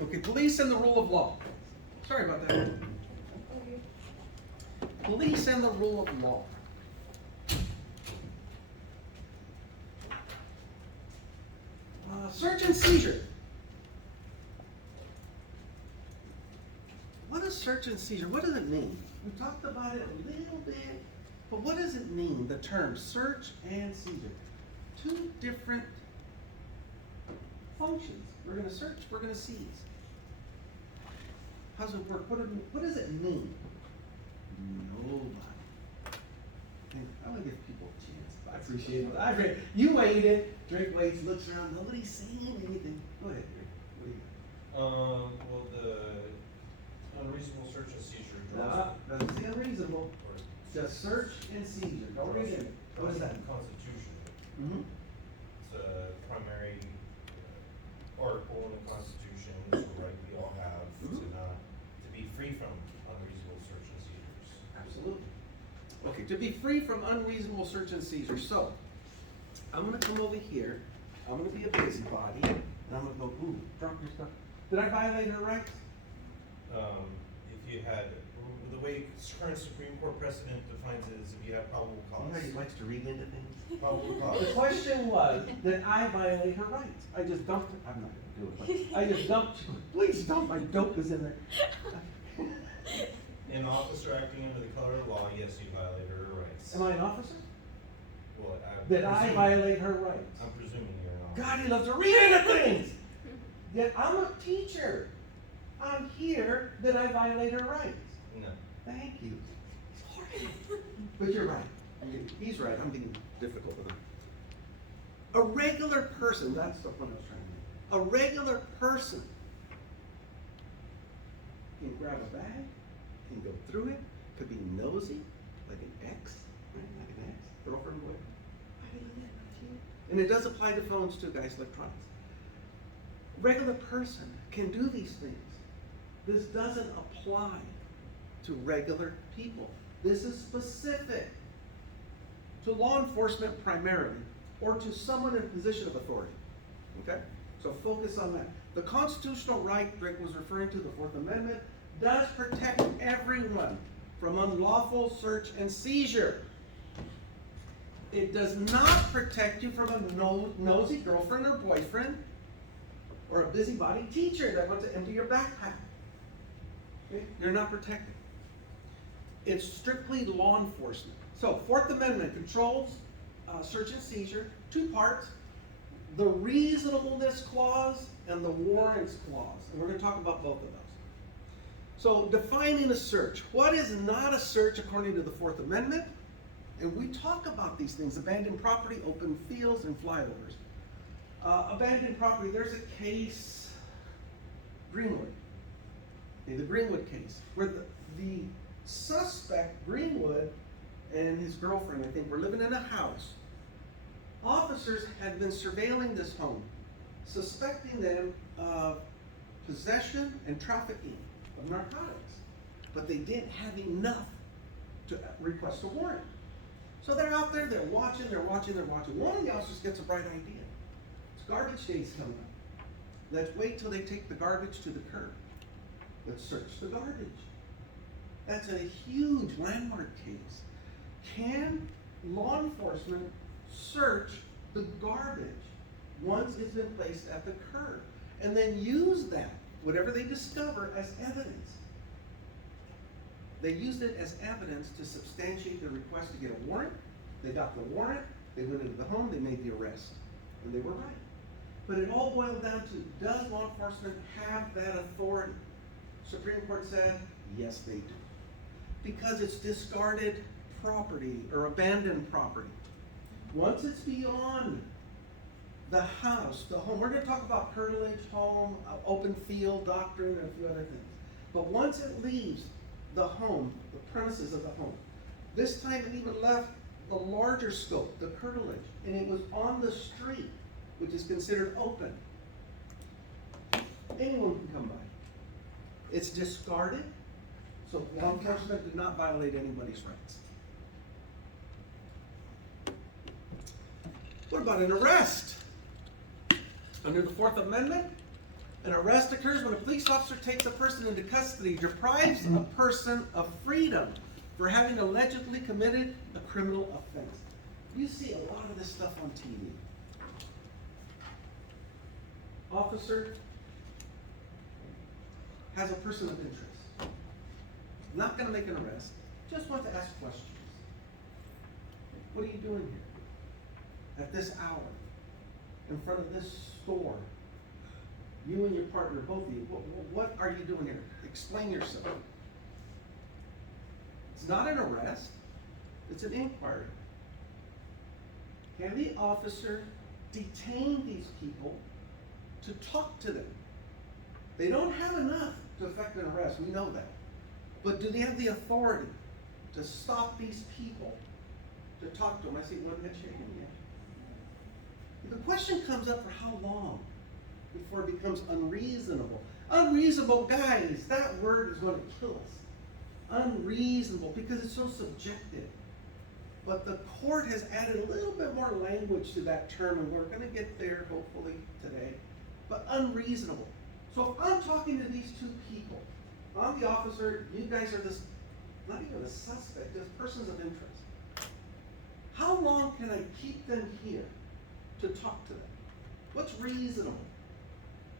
Okay, police and the rule of law. Sorry about that. Police and the rule of law. Search and seizure. What is search and seizure? What does it mean? We talked about it a little bit, but what does it mean, the term search and seizure? Two different functions. We're going to search, we're going to seize. How does it work? What does it mean? Nobody. I want to give people a chance. I appreciate it. You waited. Drake waits, looks around. Nobody's saying anything. Go ahead, Drake. What do you got? Well, the unreasonable search and seizure. Doesn't say unreasonable. Just search and seizure. Don't read it. What is that? Constitution. Mm-hmm. It's a primary article in the Constitution. It's a right we all have to be free from unreasonable search and seizures. Absolutely. Okay, to be free from unreasonable search and seizure. So, I'm going to come over here. I'm going to be a busybody. And I'm going to go, ooh, drop your stuff. Did I violate her rights? If you had, the way current Supreme Court precedent defines it is if you have probable You cause. know he likes to read into things. Probable The cause. question was, did I violate her rights? I just dumped it. I'm not going to do it. But I just dumped. Please dump. My dope is in there. An officer acting under the color of law, yes, you violated her rights. Am I an officer? Well, Did I violate her rights? I'm presuming you're an officer. God, he loves to read into things. Yet I'm a teacher. I'm here. Did I violate her rights? No. Thank you. But you're right. He's right. I'm being difficult with him. A regular person, that's the point I was trying to make. A regular person can grab a bag, can go through it, could be nosy, like an ex, right? Like an ex, girlfriend, boyfriend. Why did you do that? Not you. And it does apply to phones too, guys, electronics. A regular person can do these things. This doesn't apply to regular people. This is specific to law enforcement primarily, or to someone in a position of authority. Okay? So focus on that. The constitutional right Rick was referring to, the Fourth Amendment, does protect everyone from unlawful search and seizure. It does not protect you from a nosy girlfriend or boyfriend, or a busybody teacher that wants to empty your backpack. Okay? You're not protected. It's strictly law enforcement. So, Fourth Amendment controls search and seizure, two parts: the reasonableness clause and the warrants clause. And we're going to talk about both of those. So, defining a search. What is not a search according to the Fourth Amendment? And we talk about these things: abandoned property, open fields, and flyovers. Abandoned property, there's a case, Greenwood. Okay, the Greenwood case, where the suspect, Greenwood, and his girlfriend, I think, were living in a house. Officers had been surveilling this home, suspecting them of possession and trafficking of narcotics. But they didn't have enough to request a warrant. So they're out there, they're watching. One of the officers gets a bright idea. It's garbage days coming up. Let's wait till they take the garbage to the curb. Let's search the garbage. That's a huge landmark case. Can law enforcement search the garbage once it's been placed at the curb and then use that, whatever they discover, as evidence? They used it as evidence to substantiate the request to get a warrant. They got the warrant, they went into the home, they made the arrest, and they were right. But it all boiled down to, does law enforcement have that authority? Supreme Court said, yes, they do. Because it's discarded property or abandoned property. Once it's beyond the house, the home, we're going to talk about curtilage, home, open field doctrine, and a few other things. But once it leaves the home, the premises of the home, this time it even left the larger scope, the curtilage, and it was on the street, which is considered open. Anyone can come by. It's discarded, so law enforcement did not violate anybody's rights. What about an arrest? Under the Fourth Amendment, An arrest occurs when a police officer takes a person into custody, deprives a person of freedom for having allegedly committed a criminal offense. You see a lot of this stuff on TV. Officer has a person of interest. Not gonna make an arrest, just wants to ask questions. What are you doing here? At this hour, in front of this store, you and your partner, both of you, what are you doing here? Explain yourself. It's not an arrest, it's an inquiry. Can the officer detain these people to talk to them? They don't have enough to effect an arrest, we know that. But do they have the authority to stop these people, to talk to them? I see one head shaking, yeah. The question comes up for how long before it becomes unreasonable. Unreasonable, guys, that word is going to kill us. Unreasonable, because it's so subjective. But the court has added a little bit more language to that term, and we're going to get there hopefully today. But unreasonable. So if I'm talking to these two people, I'm the officer, you guys are this, not even a suspect, just persons of interest. How long can I keep them here to talk to them? What's reasonable?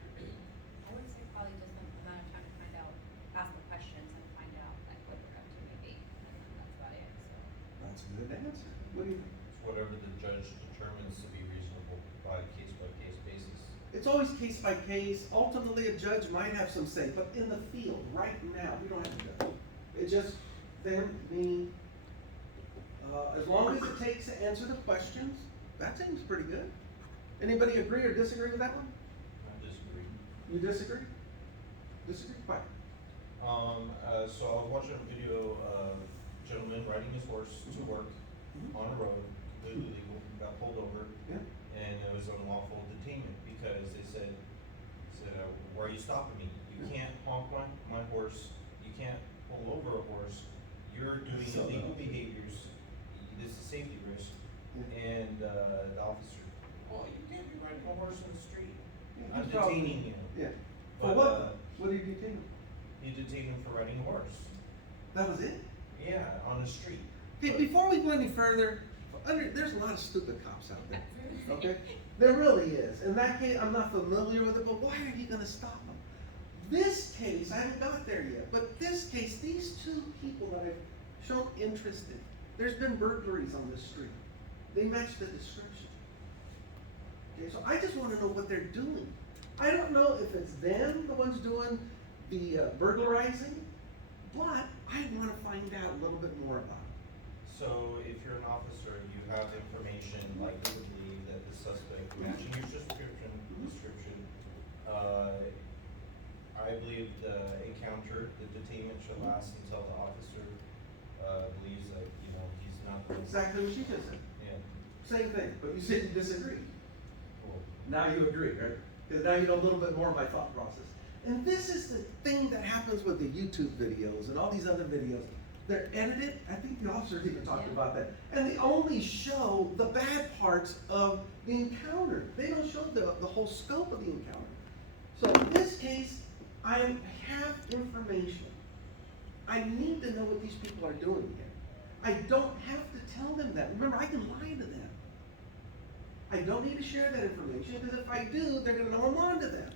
I would say probably just the amount of time to find out, ask the questions and find out like what they're up to maybe, and that's about it, so. That's a good answer. What do you think? It's whatever the judge determines to be reasonable by case basis. It's always case by case. Ultimately, a judge might have some say, but in the field, right now, we don't have a judge. It's just them, me. As long as it takes to answer the questions, that seems pretty good. Anybody agree or disagree with that one? I disagree. You disagree? Disagree? Why? So I was watching a video of a gentleman riding his horse to work on a road, completely legal, got pulled over, Yeah. and it was unlawful detainment because they said, why are you stopping me? You can't honk my horse, you can't pull over a horse, you're doing So, illegal behaviors, this is a safety risk. And the officer, well, you can't be riding a horse in the street. I'm detaining you. Yeah. But, For what? What did you detain him? You detained him for riding a horse. That was it? Yeah, on the street. Okay, before we go any further, there's a lot of stupid cops out there. Okay? There really is. In that case, I'm not familiar with it, but why are you going to stop them? This case, I haven't got there yet, but this case, these two people that I've shown interest in, there's been burglaries on this street. They match the description. Okay, so I just want to know what they're doing. I don't know if it's them, the ones doing the burglarizing, but I want to find out a little bit more about it. So if you're an officer, you have information likely to believe that the suspect matching your description, I believe the encounter, the detainment should last until the officer believes that, he's not the Exactly what you just said. Yeah. Same thing, but you said you disagree. Cool. Now you agree, right? Because now you know a little bit more of my thought process. And this is the thing that happens with the YouTube videos and all these other videos. They're edited. I think the officers even talked about that. And they only show the bad parts of the encounter. They don't show the whole scope of the encounter. So in this case, I have information. I need to know what these people are doing here. I don't have to tell them that. Remember, I can lie to them. I don't need to share that information, because if I do, they're going to know I'm on to them.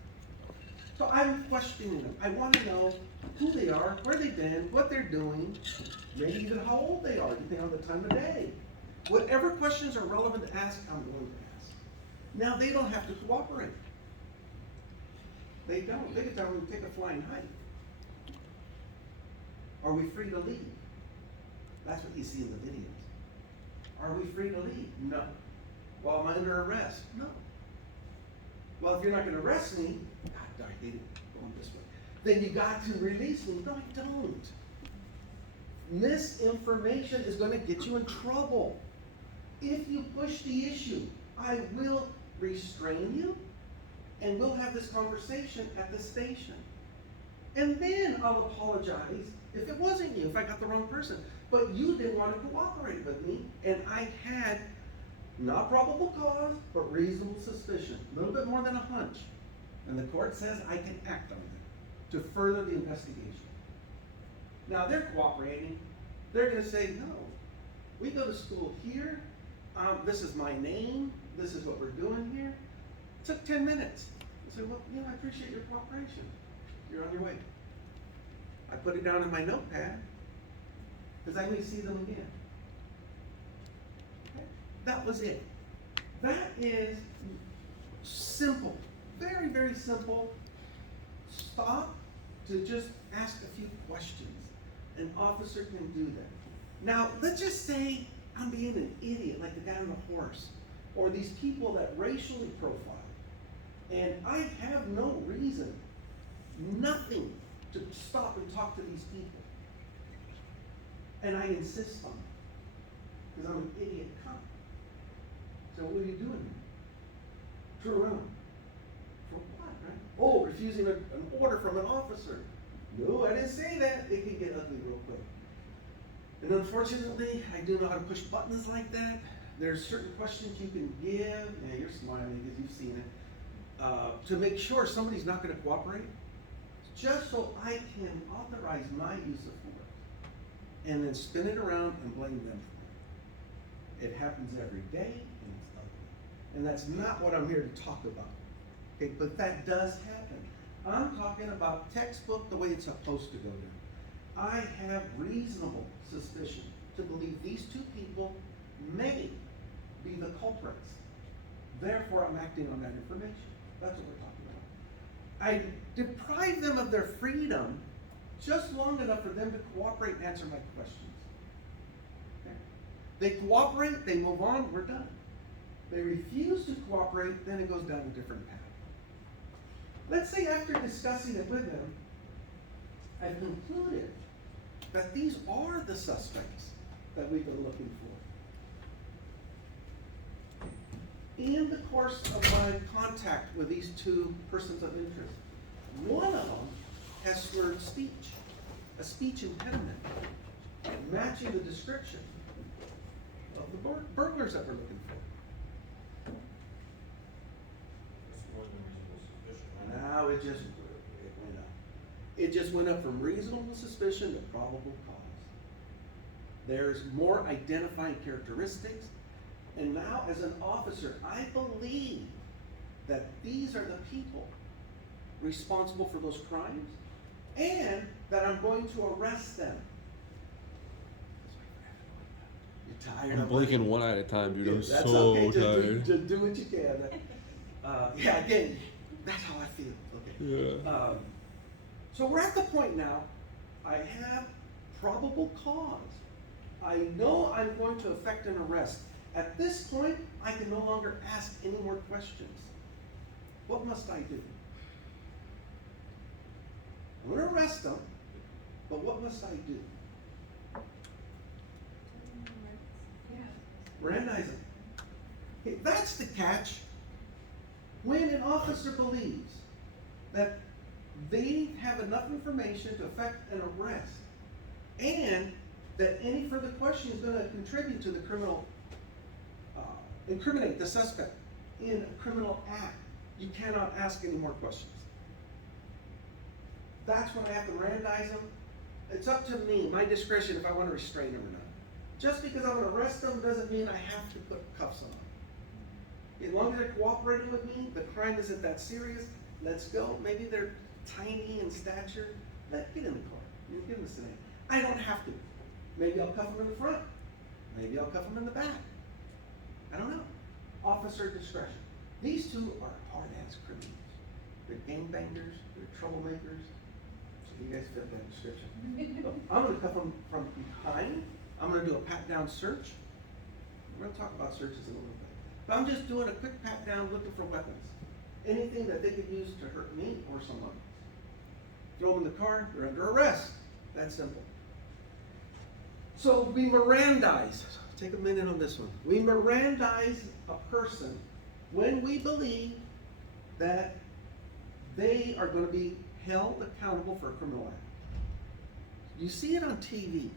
So I'm questioning them. I want to know who they are, where they've been, what they're doing, maybe even how old they are, depending on the time of day. Whatever questions are relevant to ask, I'm going to ask. Now, they don't have to cooperate. They don't. They can tell me to take a flying hike. Are we free to leave? That's what you see in the videos. Are we free to leave? No. Well, am I under arrest? No. Well, if you're not going to arrest me, God, I hate it going this way, then you got to release me. No, I don't. Misinformation is going to get you in trouble. If you push the issue, I will restrain you, and we'll have this conversation at the station. And then I'll apologize if it wasn't you, if I got the wrong person. But you didn't want to cooperate with me, and I had not probable cause, but reasonable suspicion. A little bit more than a hunch. And the court says I can act on that to further the investigation. Now they're cooperating. They're gonna say, no, we go to school here, this is my name, this is what we're doing here. It took 10 minutes. I said, well, I appreciate your cooperation. You're on your way. I put it down in my notepad, because I may see them again. Okay? That was it. That is simple, very, very simple. Stop to just ask a few questions. An officer can do that. Now, let's just say I'm being an idiot, like the guy on the horse, or these people that racially profile, and I have no reason, nothing, to stop and talk to these people. And I insist on it, because I'm an idiot cop. So what are you doing here? Turn around. For what, right? Oh, refusing an order from an officer. No, I didn't say that. It can get ugly real quick. And unfortunately, I do know how to push buttons like that. There's certain questions you can give. Yeah, you're smiling because you've seen it. To make sure somebody's not going to cooperate, just so I can authorize my use of force, and then spin it around and blame them for it. It happens every day, and it's ugly. And that's not what I'm here to talk about. Okay, but that does happen. I'm talking about textbook the way it's supposed to go down. I have reasonable suspicion to believe these two people may be the culprits. Therefore, I'm acting on that information. That's what we're talking about. I deprive them of their freedom just long enough for them to cooperate and answer my questions. Okay? They cooperate, they move on, we're done. They refuse to cooperate, then it goes down a different path. Let's say after discussing it with them, I've concluded that these are the suspects that we've been looking for. In the course of my contact with these two persons of interest, one of them has slurred speech, a speech impediment, matching the description of the burglars that we're looking for. That's more than reasonable suspicion. Now it went up. It just went up from reasonable suspicion to probable cause. There's more identifying characteristics. And now as an officer, I believe that these are the people responsible for those crimes, and that I'm going to arrest them. You're tired. I'm blinking one eye at a time, dude. I'm That's so okay. tired. Just do what you can. Yeah, again, that's how I feel. Okay. Yeah. So we're at the point now, I have probable cause. I know I'm going to effect an arrest. At this point, I can no longer ask any more questions. What must I do? I'm going to arrest them, but what must I do? Mirandize them. Okay, that's the catch. When an officer believes that they have enough information to effect an arrest, and that any further question is going to contribute to the criminal, incriminate the suspect in a criminal act, you cannot ask any more questions. That's when I have to Mirandize them. It's up to me, my discretion, if I want to restrain them or not. Just because I'm going to arrest them doesn't mean I have to put cuffs on them. As long as they're cooperating with me, the crime isn't that serious, let's go. Maybe they're tiny in stature, get in the car. You give them the sedan. I don't have to. Maybe I'll cuff them in the front. Maybe I'll cuff them in the back. I don't know. Officer discretion. These two are hard-ass criminals. They're gangbangers, they're troublemakers. So you guys fit that description. So I'm gonna cuff them from behind. I'm gonna do a pat-down search. We're gonna talk about searches in a little bit. But I'm just doing a quick pat-down looking for weapons. Anything that they could use to hurt me or someone else. Throw them in the car, they're under arrest. That's simple. So we Mirandize. Take a minute on this one. We Mirandize a person when we believe that they are going to be held accountable for a criminal act. You see it on TV.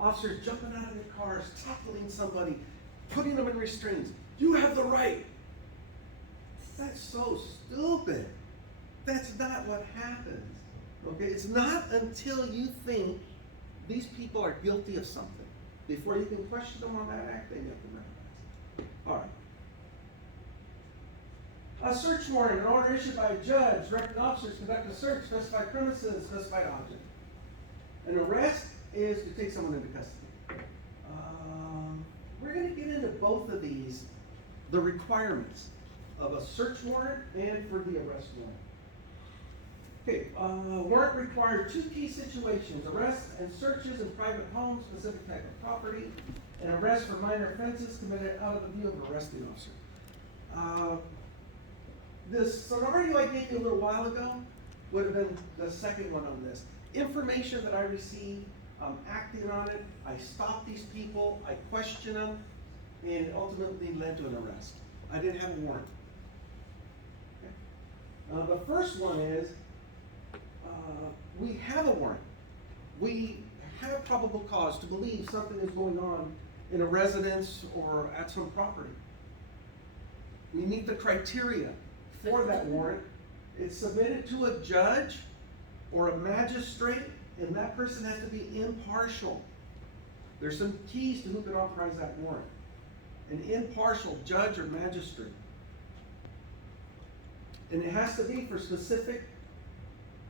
Officers jumping out of their cars, tackling somebody, putting them in restraints. You have the right. That's so stupid. That's not what happens. Okay, it's not until you think these people are guilty of something before you can question them on that act, they get them arrested. All right. A search warrant, an order issued by a judge, directing officers to conduct a search, specified premises, specified object. An arrest is to take someone into custody. We're going to get into both of these, the requirements of a search warrant and for the arrest warrant. Okay, warrant required two key situations: arrests and searches in private homes, specific type of property, and arrest for minor offenses committed out of the view of an arresting officer. This scenario I gave you a little while ago would have been the second one on this. Information that I received, I'm acting on it, I stop these people, I question them, and it ultimately led to an arrest. I didn't have a warrant. Okay. The first one is, we have a warrant. We have probable cause to believe something is going on in a residence or at some property. We meet the criteria for that warrant. It's submitted to a judge or a magistrate, and that person has to be impartial. There's some keys to who can authorize that warrant. An impartial judge or magistrate. And it has to be for specific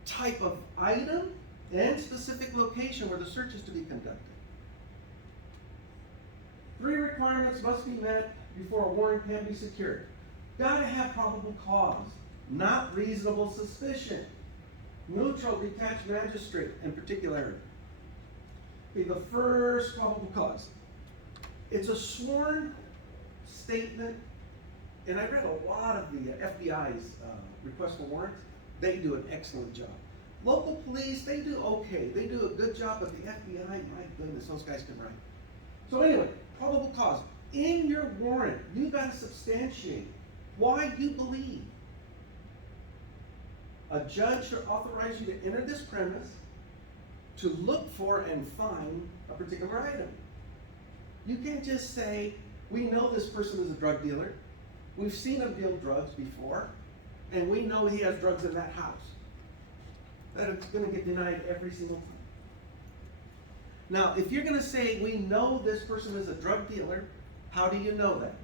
type of item and specific location where the search is to be conducted. 3 requirements must be met before a warrant can be secured. Gotta have probable cause, not reasonable suspicion. Neutral, detached magistrate, and particularity. Okay, the first probable cause. It's a sworn statement, and I read a lot of the FBI's request for warrants. They do an excellent job. Local police, they do okay. They do a good job, but the FBI, my goodness, those guys can write. So anyway, probable cause. In your warrant, you gotta substantiate why you believe a judge should authorize you to enter this premise to look for and find a particular item. You can't just say, we know this person is a drug dealer, we've seen him deal drugs before, and we know he has drugs in that house. That's gonna get denied every single time. Now, if you're gonna say, we know this person is a drug dealer, how do you know that?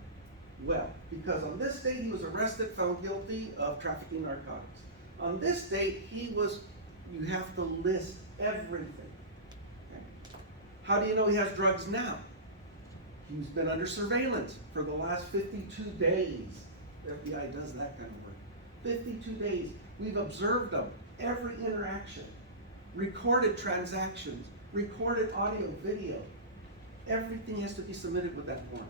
Well, because on this date he was arrested, found guilty of trafficking narcotics. On this date, you have to list everything. Okay. How do you know he has drugs now? He's been under surveillance for the last 52 days. The FBI does that kind of work. 52 days. We've observed them, every interaction, recorded transactions, recorded audio, video. Everything has to be submitted with that warrant.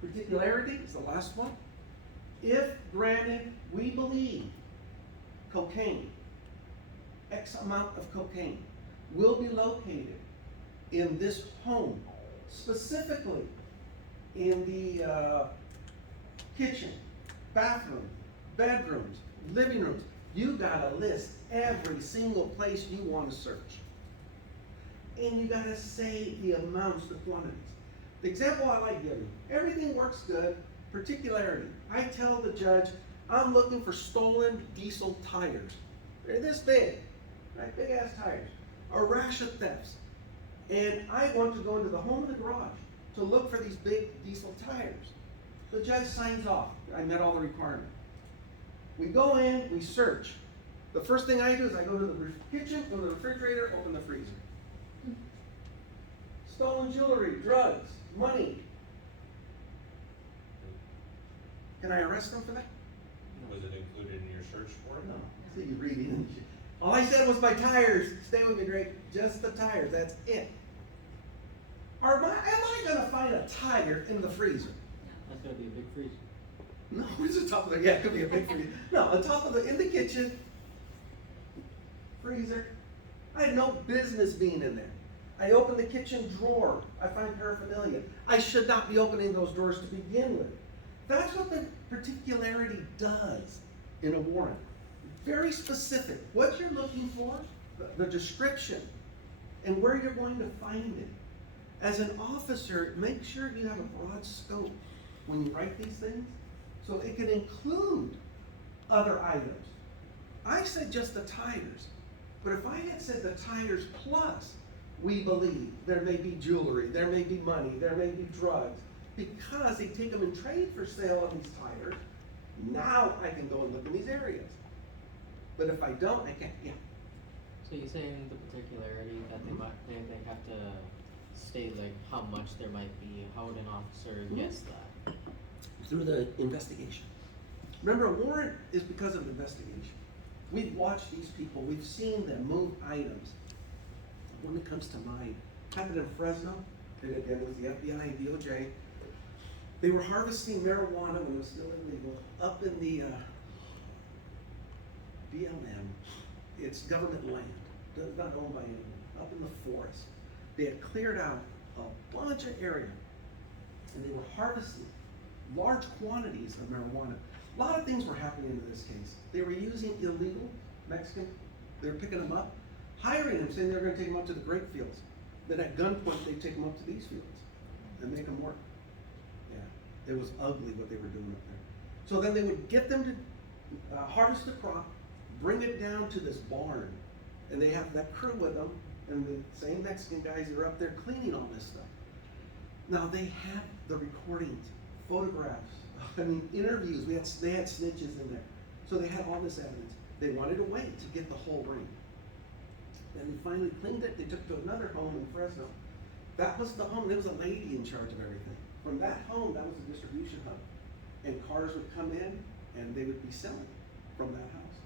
Particularity is the last one. If granted, we believe cocaine, X amount of cocaine, will be located in this home, specifically in the kitchen, bathroom, bedrooms, living rooms. You gotta list every single place you want to search. And you gotta say the amounts, the quantities. The example I like giving, everything works good, particularity. I tell the judge, I'm looking for stolen diesel tires. They're this big, right? Big ass tires. A rash of thefts. And I want to go into the home and the garage to look for these big diesel tires. The judge signs off. I met all the requirements. We go in, we search. The first thing I do is I go to the kitchen, go to the refrigerator, open the freezer. Stolen jewelry, drugs, money. Can I arrest them for that? Was it included in your search warrant? No. So you reading. All I said was my tires. Stay with me, Drake. Just the tires. That's it. Am I gonna find a tire in the freezer? That's gonna be a big freezer. No, it's the top of the, yeah, it could be a big freezer. No, on top of in the kitchen, freezer. I had no business being in there. I open the kitchen drawer. I find paraphernalia. I should not be opening those drawers to begin with. That's what the particularity does in a warrant. Very specific. What you're looking for, the description, and where you're going to find it. As an officer, make sure you have a broad scope when you write these things, so it can include other items. I said just the tires, but if I had said the tires plus, we believe there may be jewelry, there may be money, there may be drugs, because they take them in trade for sale on these tires, now I can go and look in these areas. But if I don't, I can't, yeah. So you're saying the particularity that they might, they have to state like how much there might be, how would an officer guess that? Through the investigation. Remember, a warrant is because of investigation. We've watched these people, we've seen them move items. One that comes to mind, happened in Fresno, and again with the FBI and DOJ. They were harvesting marijuana when it was still illegal, up in the BLM. It's government land, not owned by anyone, up in the forest. They had cleared out a bunch of area, and they were harvesting large quantities of marijuana. A lot of things were happening in this case. They were using illegal Mexican, they were picking them up, hiring them, saying they were gonna take them up to the grape fields. Then at gunpoint, they'd take them up to these fields and make them work. Yeah, it was ugly what they were doing up there. So then they would get them to harvest the crop, bring it down to this barn, and they have that crew with them, and the same Mexican guys that are up there cleaning all this stuff. Now they had the recordings, photographs, I mean, interviews. They had snitches in there, so they had all this evidence. They wanted to wait to get the whole ring. Then they finally cleaned it. They took it to another home in Fresno. That was the home. There was a lady in charge of everything. From that home, that was the distribution hub, and cars would come in and they would be selling from that house.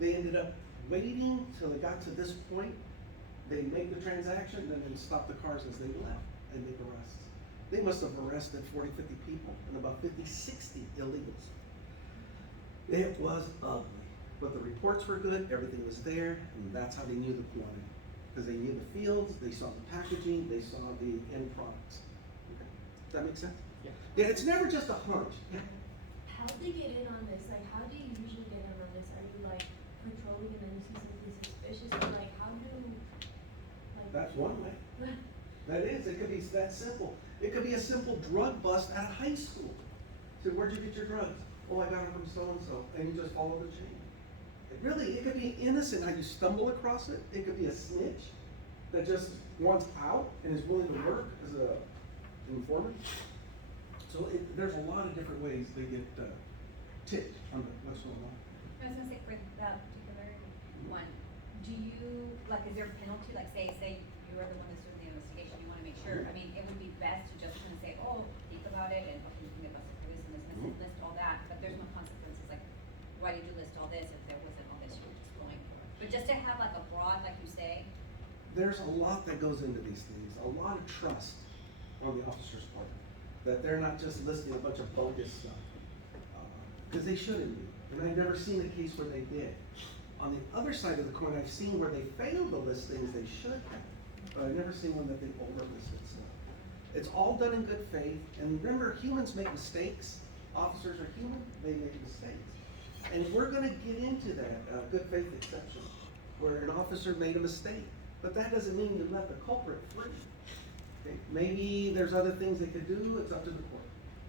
They ended up waiting till they got to this point. They make the transaction, then they stop the cars as they left and make arrests. They must have arrested 40, 50 people and about 50, 60 illegals. It was ugly, but the reports were good, everything was there, and that's how they knew the quantity. Because they knew the fields, they saw the packaging, they saw the end products. Okay. Does that make sense? Yeah. Yeah, it's never just a hunch. Yeah. How do they get in on this? Like, how do you usually get in on this? Are you like patrolling and then you see something suspicious? Or like, how do, like. That's one way. That is, it could be that simple. It could be a simple drug bust at a high school. So where'd you get your drugs? Oh, I got them from so-and-so, and you just follow the chain. It could be innocent how you stumble across it. It could be a snitch that just wants out and is willing to work as an informant. So there's a lot of different ways they get tipped on what's going on. I was gonna say, for that particular one, do you, like, is there a penalty, like, say you are the one that's doing the investigation, you wanna make sure, I mean, it would be best to just kinda say, oh, think about it, and okay, you can get busted for this and this, and list all that, but there's no consequences, like, why did you list all this if there wasn't all this you were just going for? But just to have like a broad, like you say, There's a lot that goes into these things, a lot of trust on the officer's part, that they're not just listing a bunch of bogus stuff, because they shouldn't be. And I've never seen a case where they did. On the other side of the coin, I've seen where they failed to list things they should have, but I've never seen one that they overlisted stuff. It's all done in good faith, and remember, humans make mistakes. Officers are human, they make mistakes. And we're gonna get into that good faith exception, where an officer made a mistake, but that doesn't mean you let the culprit free. Okay? Maybe there's other things they could do, it's up to the court.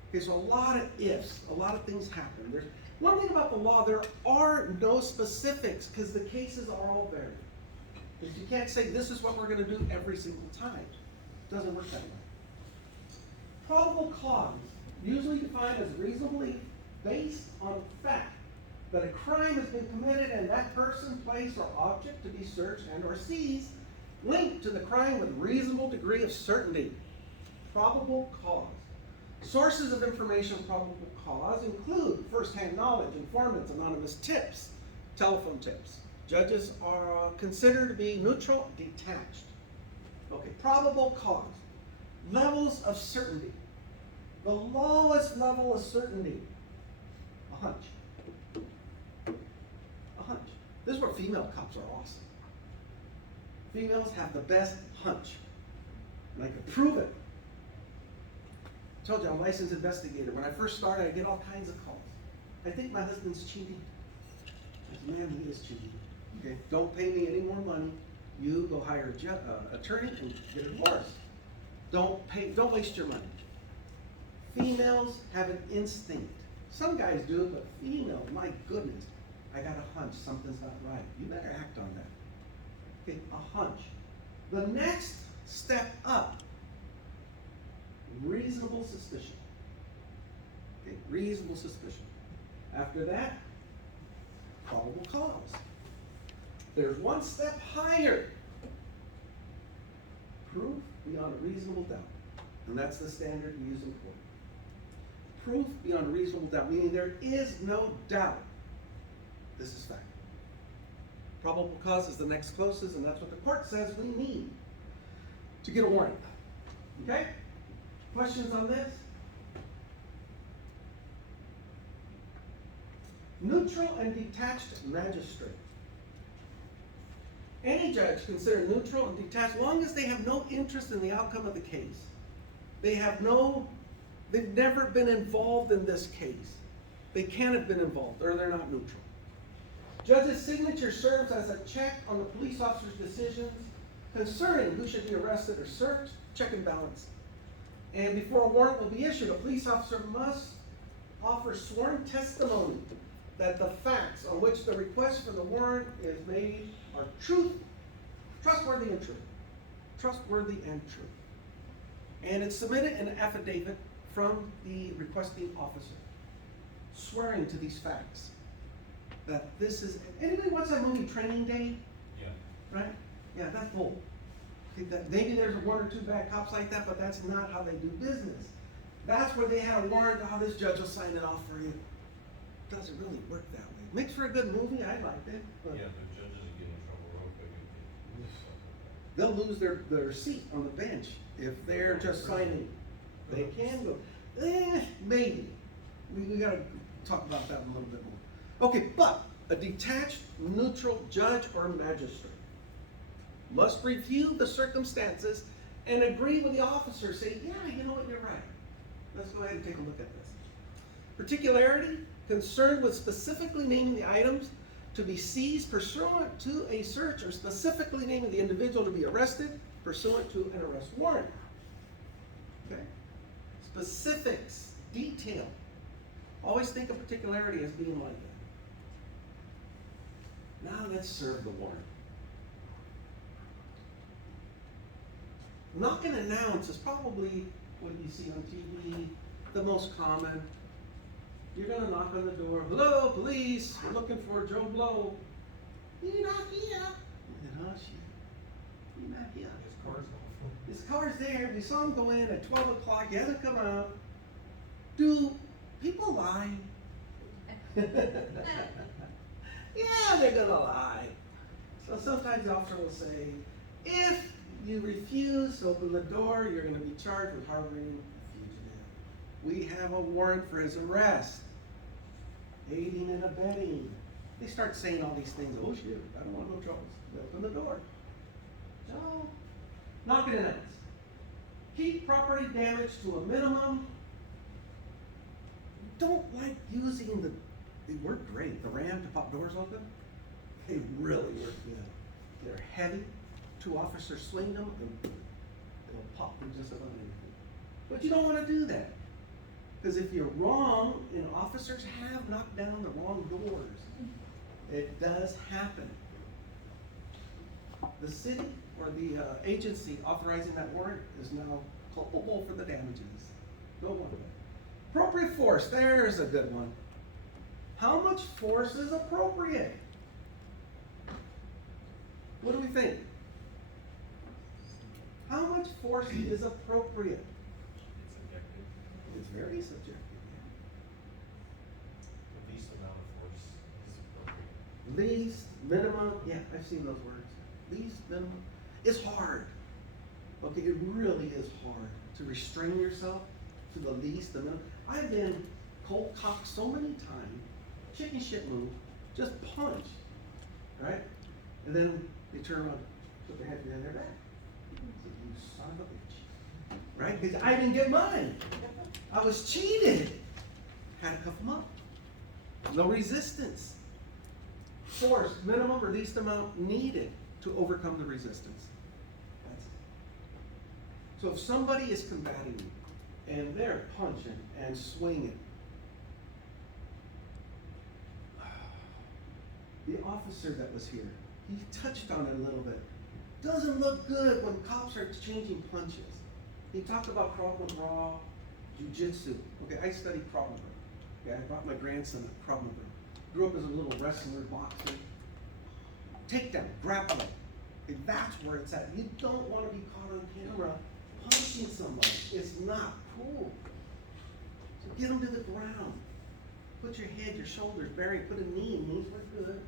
Okay, so a lot of ifs, a lot of things happen. There's one thing about the law, there are no specifics, because the cases are all varied. Because you can't say this is what we're gonna do every single time. It doesn't work that way. Probable cause, usually defined as reasonably based on fact that a crime has been committed and that person, place, or object to be searched and or seized linked to the crime with reasonable degree of certainty. Probable cause. Sources of information of probable cause include first-hand knowledge, informants, anonymous tips, telephone tips. Judges are considered to be neutral, detached. Okay, probable cause. Levels of certainty. The lowest level of certainty, a hunch. A hunch. This is where female cops are awesome. Females have the best hunch. And I can prove it. I told you, I'm a licensed investigator. When I first started, I get all kinds of calls. I think my husband's cheating. I said, man, he is cheating. Okay, don't pay me any more money. You go hire an attorney and get a divorce. Don't waste your money. Females have an instinct. Some guys do it, but females, my goodness. I got a hunch something's not right. You better act on that. Okay, a hunch. The next step up, reasonable suspicion. Okay, reasonable suspicion. After that, probable cause. There's one step higher. Proof beyond a reasonable doubt. And that's the standard we use in court. Proof beyond a reasonable doubt, meaning there is no doubt. This is fact. Probable cause is the next closest, and that's what the court says we need to get a warrant. Okay? Questions on this? Neutral and detached magistrate. Any judge considered neutral and detached, long as they have no interest in the outcome of the case. They've never been involved in this case. They can't have been involved, or they're not neutral. Judge's signature serves as a check on the police officer's decisions concerning who should be arrested or searched, check and balance. And before a warrant will be issued, a police officer must offer sworn testimony that the facts on which the request for the warrant is made are trustworthy and true. Trustworthy and true. And it's submitted in an affidavit from the requesting officer, swearing to these facts. That this is, anybody watch that movie Training Day? Yeah. Right? Yeah, that's bull. Maybe there's one or two bad cops like that, but that's not how they do business. That's where they had a warrant, how this judge will sign it off for you. Doesn't really work that way. Makes for a good movie, I liked it. But Yeah, the judges get in trouble real quick if they they'll lose their seat on the bench if they're just signing. They can go, maybe. We gotta talk about that a little bit more. Okay, but a detached, neutral judge or magistrate must review the circumstances and agree with the officer, say, yeah, you know what, you're right. Let's go ahead and take a look at this. Particularity, concerned with specifically naming the items to be seized pursuant to a search, or specifically naming the individual to be arrested pursuant to an arrest warrant. Okay? Specifics, detail. Always think of particularity as being like that. Now let's serve the warrant. Knock and announce is probably what you see on TV, the most common. You're gonna knock on the door, hello, police, we're looking for Joe Blow. You're not here. Oh shit, you're not here. His car's off. His car's there, we saw him go in at 12 o'clock, he hasn't come out. Do people lie? Yeah, they're gonna lie. So sometimes the officer will say, if you refuse to open the door, you're gonna be charged with harboring a fugitive. We have a warrant for his arrest. Aiding and abetting. They start saying all these things. Oh shit, I don't want no trouble. They open the door. No. Knock and announce. Keep property damage to a minimum. Don't like using they work great. The ram to pop doors open. They really work good. They're heavy. 2 officers swing them and they'll pop them just about anything. But you don't want to do that. Because if you're wrong, and officers have knocked down the wrong doors, it does happen. The city or the agency authorizing that warrant is now culpable for the damages. Don't want that. Appropriate force, there's a good one. How much force is appropriate? What do we think? How much force is appropriate? It's subjective. It's very subjective. The least amount of force is appropriate. Least, minimum, yeah, I've seen those words. Least, minimum. It's hard. Okay, it really is hard to restrain yourself to the least, the minimum. I've been cold cocked so many times, chicken shit move, just punch, right? And then they turn around, put their head behind their back. You son of a bitch. Right? Because I didn't get mine. I was cheated. Had to cuff them up. No resistance. Force, minimum or least amount needed to overcome the resistance. That's it. So if somebody is combating you and they're punching and swinging, the officer that was here, he touched on it a little bit. Doesn't look good when cops are exchanging punches. He talked about Krav Maga, Jiu-Jitsu. Okay, I studied Krav Maga. Okay, I brought my grandson up Krav Maga. Grew up as a little wrestler, boxer. Takedown, grappling. Okay, that's where it's at. You don't want to be caught on camera punching somebody. It's not cool. So get them to the ground. Put your head, your shoulders, bury, put a knee, knees were good.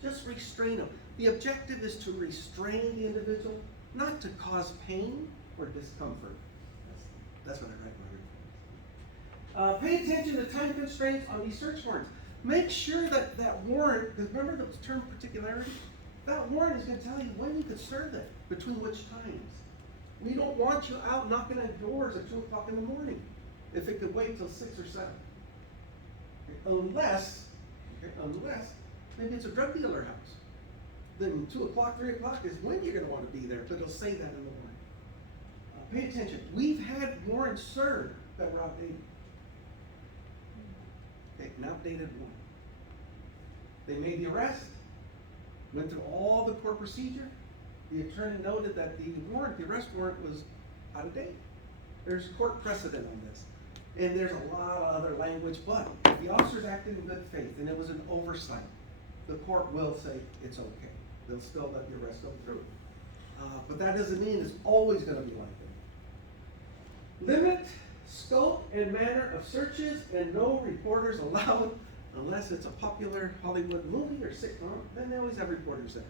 Just restrain them. The objective is to restrain the individual, not to cause pain or discomfort. That's what I write my reports. Pay attention to time constraints on these search warrants. Make sure that that warrant, because remember the term particularity? That warrant is going to tell you when you could serve it, between which times. We don't want you out knocking at doors at 2 o'clock in the morning, if it could wait till 6 or 7. Okay, unless maybe it's a drug dealer house. Then 2 o'clock, 3 o'clock is when you're going to want to be there, but it'll say that in the warrant. Pay attention. We've had warrants served that were outdated. Okay, an outdated warrant. They made the arrest, went through all the court procedure. The attorney noted that the arrest warrant was out of date. There's court precedent on this. And there's a lot of other language, but if the officers acted in good faith and it was an oversight, the court will say it's okay. They'll still let the arrest go through. But that doesn't mean it's always going to be like that. Limit scope and manner of searches and no reporters allowed unless it's a popular Hollywood movie or sitcom. Then they always have reporters there.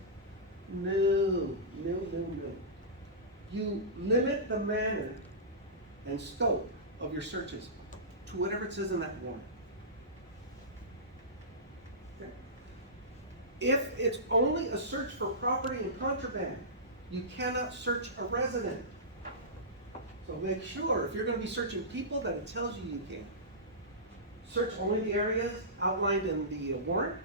No. You limit the manner and scope of your searches to whatever it says in that warrant. Okay. If it's only a search for property and contraband, you cannot search a resident. So make sure, if you're going to be searching people, that it tells you can. Search only the areas outlined in the warrant.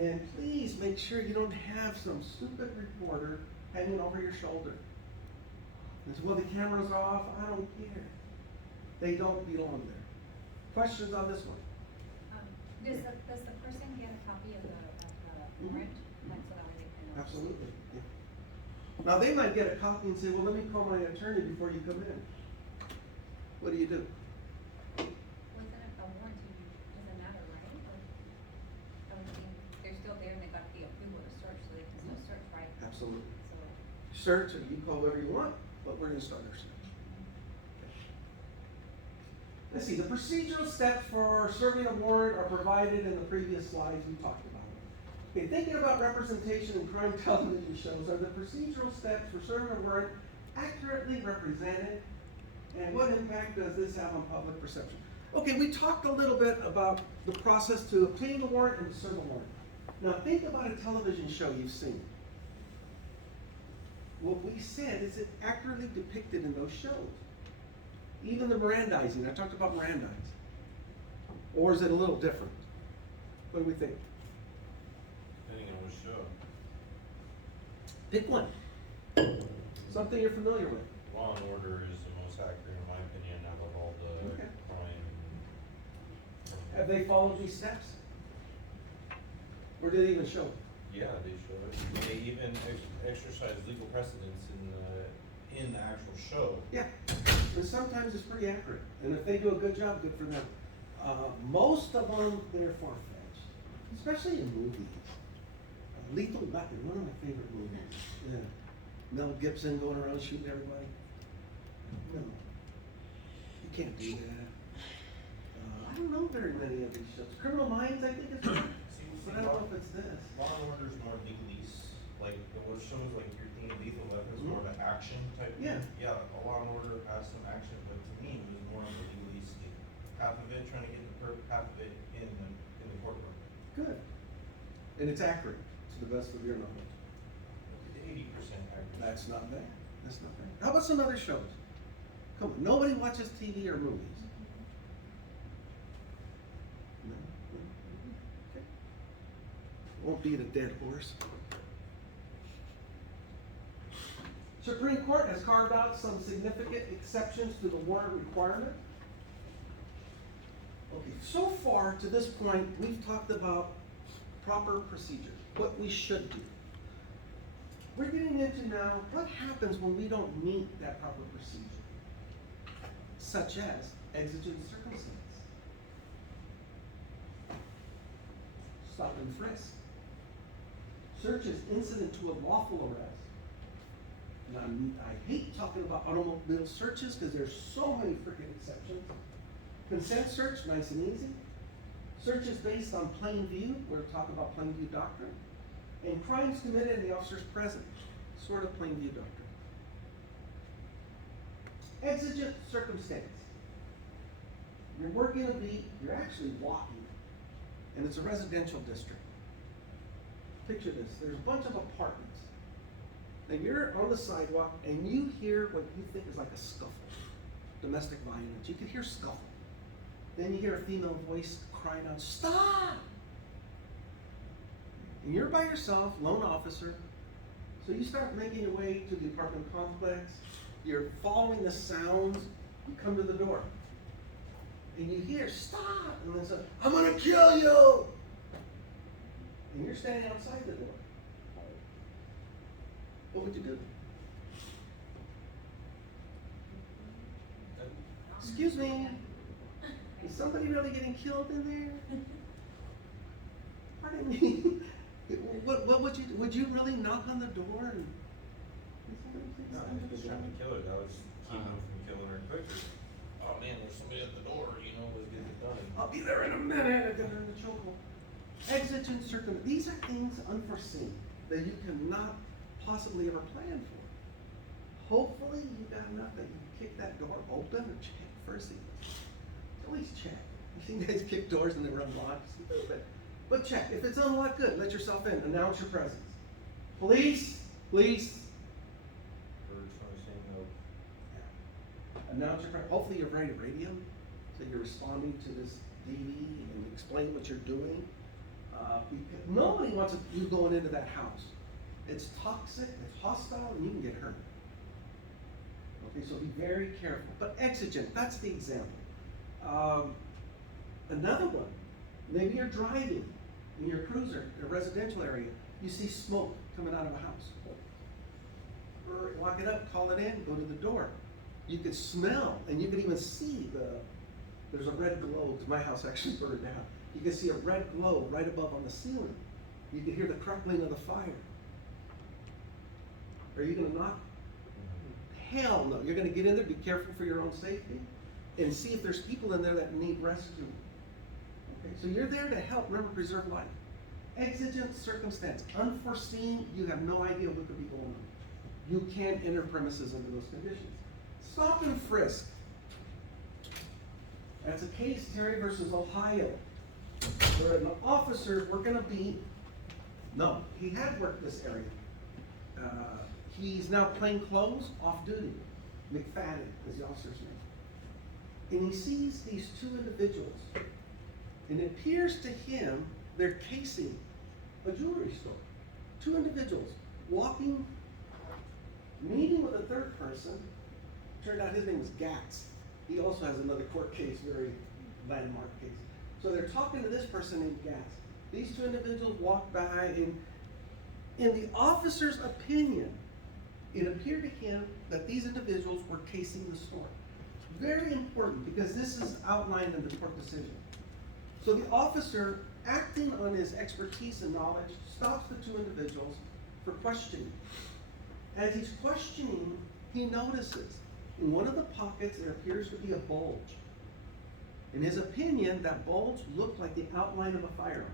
And please make sure you don't have some stupid reporter hanging over your shoulder. And say, well, the camera's off, I don't care. They don't belong there. Questions on this one? Does the person get a copy of the warrant? Like, so that way they can. Absolutely. Yeah. Now, they might get a copy and say, well, let me call my attorney before you come in. What do you do? Wasn't it a warrant? Doesn't matter, right? Or, I mean, they're still there and they got the approval to search, so they can still search, right? Absolutely. So, Search, or you call whatever you want, but we're going to start our search. Let's see, the procedural steps for serving a warrant are provided in the previous slides we talked about. Okay, thinking about representation in crime television shows, are the procedural steps for serving a warrant accurately represented? And what impact does this have on public perception? Okay, we talked a little bit about the process to obtain the warrant and to serve a warrant. Now think about a television show you've seen. What we said is it accurately depicted in those shows. Even the Mirandizing, I talked about Mirandizing. Or is it a little different? What do we think? Depending on which show. Pick one. Something you're familiar with. Law and Order is the most accurate, in my opinion, out of all the Okay. crime. Have they followed these steps? Or did they even show? Yeah, they show it. They even exercise legal precedence in the actual show. Yeah. And sometimes it's pretty accurate. And if they do a good job, good for them. Most of them, they're far-fetched. Especially in movies. Lethal Weapon, one of my favorite movies. Yeah. Mel Gibson going around shooting everybody. No. You can't do that. I don't know very many of these shows. Criminal Minds, I think it's one. But I don't know if it's this. Law and Order is more legalese, like what shows like your thing Lethal Weapon is more of an action type. Yeah. Yeah, a Law and Order has some action, but to me it was more of a legalese thing. Half of it trying to get half of it in the courtroom. Good. And it's accurate, to the best of your knowledge. 80% accurate. That's not bad. That's not bad. How about some other shows? Come on, nobody watches TV or movies. No? Okay. Won't beat a dead horse. Supreme Court has carved out some significant exceptions to the warrant requirement. Okay, so far to this point, we've talked about proper procedure, what we should do. We're getting into now what happens when we don't meet that proper procedure, such as exigent circumstance, stop and frisk, search is incident to a lawful arrest. Now, I hate talking about automobile searches because there's so many freaking exceptions. Consent search, nice and easy. Search is based on plain view. We're talking about plain view doctrine. And crimes committed in the officer's presence, sort of plain view doctrine. Exigent circumstance. You're working a beat, you're actually walking, and it's a residential district. Picture this, there's a bunch of apartments. And you're on the sidewalk and you hear what you think is like a scuffle, domestic violence. You can hear scuffle. Then you hear a female voice crying out, "Stop!" And you're by yourself, lone officer. So you start making your way to the apartment complex. You're following the sounds. You come to the door. And you hear, "Stop!" And then it's like, "I'm gonna kill you!" And you're standing outside the door. What would you do? Excuse me, is somebody really getting killed in there? Pardon me. What would you do? Would you really knock on the door and? No, I was trying to kill her, I was keeping her from killing her quicker. Oh man, there's somebody at the door, you know, let's get it done. I'll be there in a minute. I got her in the chokehold. Exigent circumstances. These are things unforeseen that you cannot possibly ever plan for. Hopefully, you got enough that you can kick that door open or check first. Always check. You seen guys kick doors and they're unlocked? But check. If it's unlocked, good. Let yourself in. Announce your presence. Police, police. We're trying to say no. Announce your presence. Hopefully, you're wearing a radio, so you're responding to this DV and explain what you're doing. Because nobody wants you going into that house. It's toxic, it's hostile, and you can get hurt. Okay, so be very careful. But exigent, that's the example. Another one, maybe you're driving in your cruiser in a residential area. You see smoke coming out of a house. Lock it up, call it in, go to the door. You could smell, and you could even see there's a red glow, because my house actually burned down. You can see a red glow right above on the ceiling. You can hear the crackling of the fire. Are you going to knock? Hell no. You're going to get in there, be careful for your own safety, and see if there's people in there that need rescue. Okay, so you're there to help, remember, preserve life. Exigent circumstance, unforeseen, you have no idea what could be going on. You can't enter premises under those conditions. Stop and frisk. That's a case, Terry versus Ohio, where an officer working a beat, no, he had worked this area. He's now plain clothes, off duty. McFadden is the officer's name. And he sees these two individuals. And it appears to him they're casing a jewelry store. Two individuals walking, meeting with a third person. Turned out his name was Gatz. He also has another court case, very landmark case. So they're talking to this person named Gatz. These two individuals walked by, and in the officer's opinion, it appeared to him that these individuals were casing the store. Very important, because this is outlined in the court decision. So the officer, acting on his expertise and knowledge, stops the two individuals for questioning. As he's questioning, he notices in one of the pockets there appears to be a bulge. In his opinion, that bulge looked like the outline of a firearm.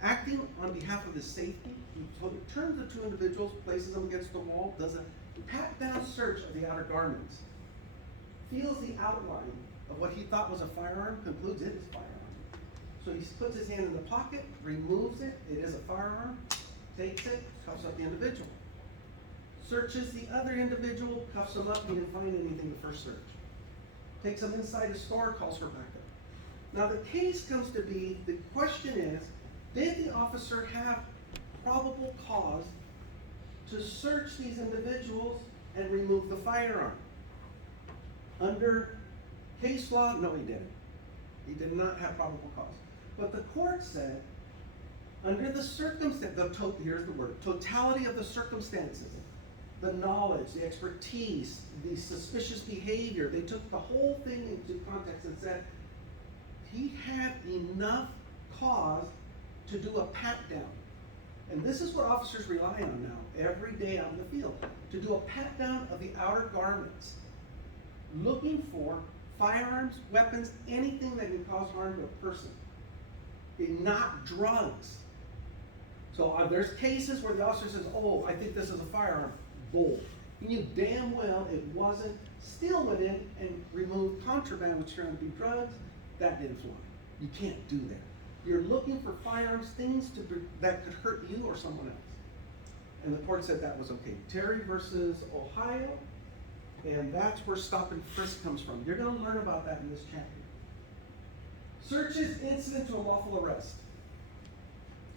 Acting on behalf of his safety, he turns the two individuals, places them against the wall, does a pat-down search of the outer garments, feels the outline of what he thought was a firearm, concludes it is a firearm. So he puts his hand in the pocket, removes it, it is a firearm, takes it, cuffs up the individual. Searches the other individual, cuffs him up, he didn't find anything in the first search. Takes him inside the store, calls for backup. Now the case comes to be, the question is, did the officer have probable cause to search these individuals and remove the firearm? Under case law, no, he didn't. He did not have probable cause. But the court said, under the circumstance, here's the word, totality of the circumstances, the knowledge, the expertise, the suspicious behavior, they took the whole thing into context and said, he had enough cause to do a pat down. And this is what officers rely on now, every day out in the field, to do a pat down of the outer garments, looking for firearms, weapons, anything that can cause harm to a person. Not drugs. So there's cases where the officer says, oh, I think this is a firearm. Bull. You knew damn well it wasn't. Still went in and removed contraband, which turned out to be drugs. That didn't fly. You can't do that. You're looking for firearms, things that could hurt you or someone else. And the court said that was okay. Terry versus Ohio, and that's where stop and frisk comes from. You're going to learn about that in this chapter. Searches incident to a lawful arrest.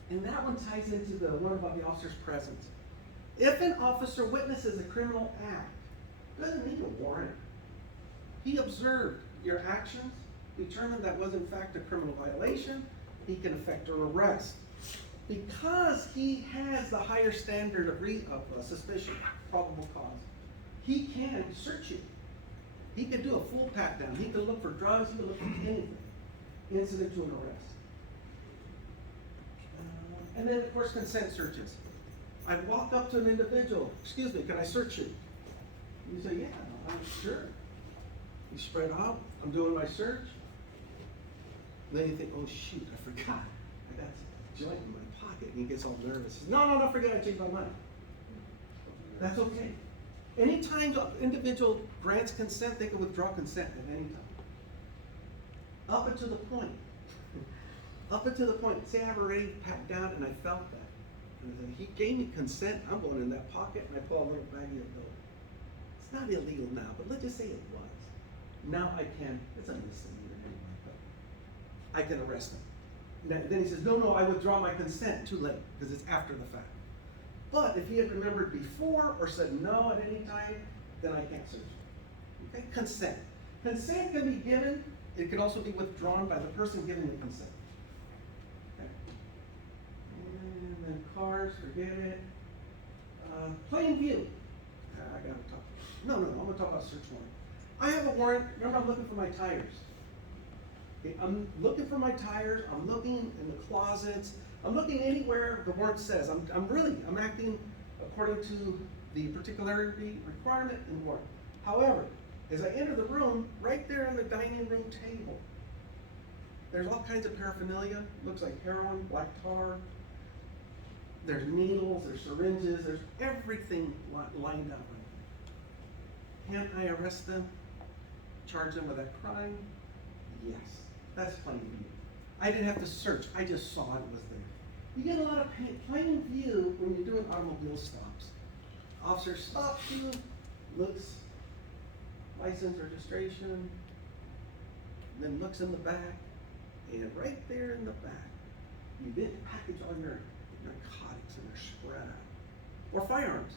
And that one ties into the one about the officer's presence. If an officer witnesses a criminal act, doesn't need a warrant. He observed your actions, determined that was in fact a criminal violation, he can effect an arrest. Because he has the higher standard of suspicion, probable cause, he can search you. He could do a full pat down. He could look for drugs, he could look for anything. Incident to an arrest. And then, of course, consent searches. I walk up to an individual, excuse me, can I search you? You say, yeah, no, I'm sure. You spread out, I'm doing my search. And then you think, oh shoot, I forgot. I got a joint in my pocket. And he gets all nervous. He says, no, don't forget, I changed my mind. That's okay. Anytime the individual grants consent, they can withdraw consent at any time. Up until the point. Up until the point. Say I've already pat down and I felt that. And then he gave me consent. I'm going in that pocket and I pull a little baggie of dope. It's not illegal now, but let's just say it was. Now I can. It's a misdemeanor anyway, but I can arrest him. Then he says, no, I withdraw my consent. Too late, because it's after the fact. But if he had remembered before or said no at any time, then I can't search him. Okay, consent. Consent can be given. It can also be withdrawn by the person giving the consent. Okay. And then cars, forget it. Plain view. I gotta talk. No, I'm gonna talk about search warrant. I have a warrant. Remember, I'm looking for my tires. Okay, I'm looking for my tires. I'm looking in the closets. I'm looking anywhere the warrant says. I'm acting according to the particularity requirement in the warrant. However, as I enter the room, right there on the dining room table, there's all kinds of paraphernalia. Looks like heroin, black tar. There's needles, there's syringes, there's everything lined up right there. Can I arrest them? Charge them with that crime? Yes. That's plain view. I didn't have to search. I just saw it was there. You get a lot of plain view when you're doing automobile stops. Officer stops you, looks, license, registration, then looks in the back, and right there in the back, you didn't package all your narcotics and they're spread out. Or firearms.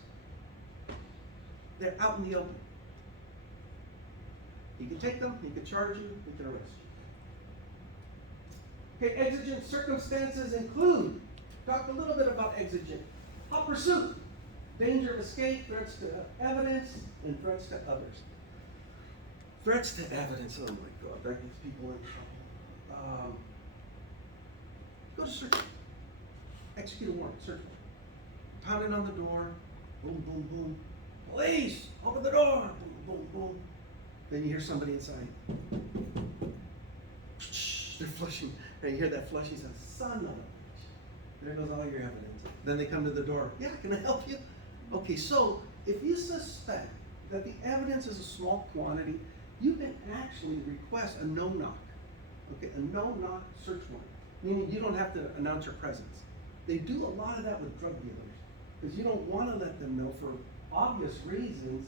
They're out in the open. He can take them, he can charge you, he can arrest you. Okay, exigent circumstances include, talked a little bit about exigent. Hot pursuit, danger of escape, threats to evidence, and threats to others. Threats to evidence, oh my God, that gets people in trouble. Go to search. Execute a warrant, search warrant. Pound it on the door, boom, boom, boom. Police, open the door, boom, boom, boom. Then you hear somebody inside. They're flushing. And you hear that flushing sound, son of a bitch. There goes all your evidence. Then they come to the door. Yeah, can I help you? Okay, so if you suspect that the evidence is a small quantity, you can actually request a no-knock. Okay, a no-knock search warrant. Meaning you don't have to announce your presence. They do a lot of that with drug dealers. Because you don't want to let them know for obvious reasons,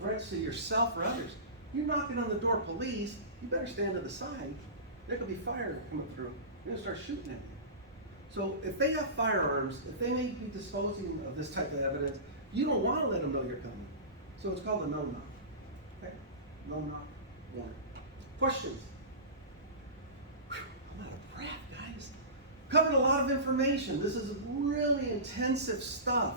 threats to yourself or others. You're knocking on the door, police, you better stand to the side. There could be fire coming through. They're gonna start shooting at you. So if they have firearms, if they may be disposing of this type of evidence, you don't want to let them know you're coming. So it's called a no-knock. Okay? No-knock warrant. Questions? Whew, I'm out of breath. Covered a lot of information. This is really intensive stuff.